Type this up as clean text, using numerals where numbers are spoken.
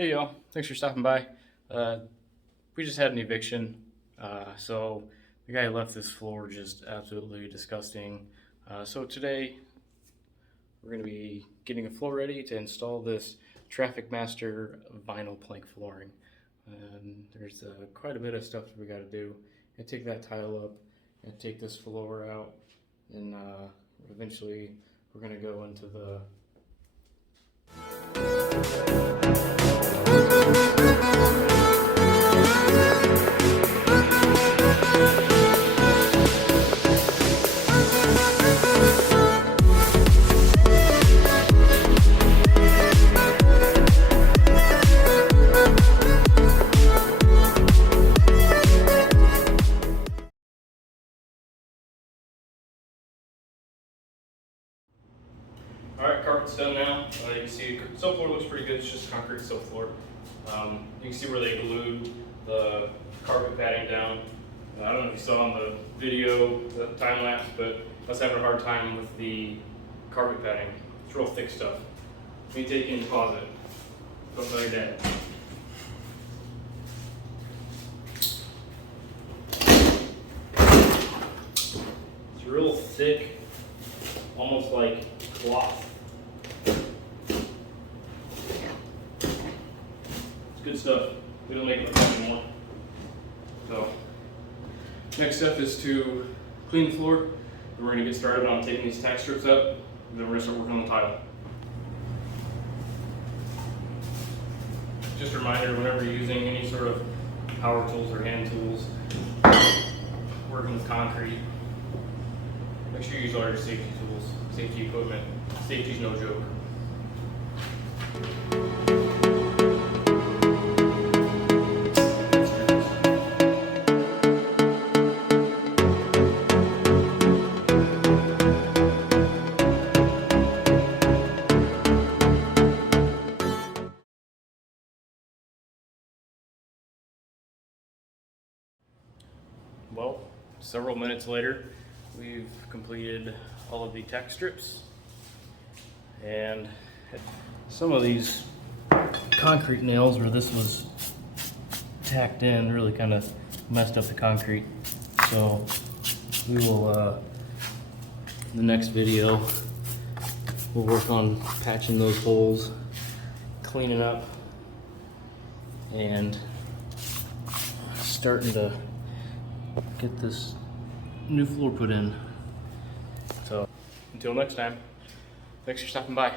Hey y'all, thanks for stopping by. We just had an eviction, so the guy left this floor just absolutely disgusting. So today we're going to be getting a floor ready to install this Trafficmaster vinyl plank flooring. There's quite a bit of stuff that we got to do. I take that tile up, and take this floor out, and eventually we're going to go into the Alright, carpet's done now. You can see subfloor looks pretty good, it's just concrete subfloor. You can see where they glued the carpet padding down. I don't know if you saw in the video, the time lapse, but I was having a hard time with the carpet padding. It's real thick stuff. Let me take you in the closet. Don't tell your dad. It's real thick, almost like cloth. It's good stuff. We don't make it like anymore. So, next step is to clean the floor. We're going to get started on taking these tack strips up, and then we're going to start working on the tile. Just a reminder, whenever you're using any sort of power tools or hand tools, working with concrete, make sure you use all your safety tools, safety equipment. Safety's no joke. Well, several minutes later, we've completed all of the tack strips, and some of these concrete nails where this was tacked in really kind of messed up the concrete. So we will, in the next video, we'll work on patching those holes, cleaning up, and starting to get this new floor put in. So until next time, thanks for stopping by.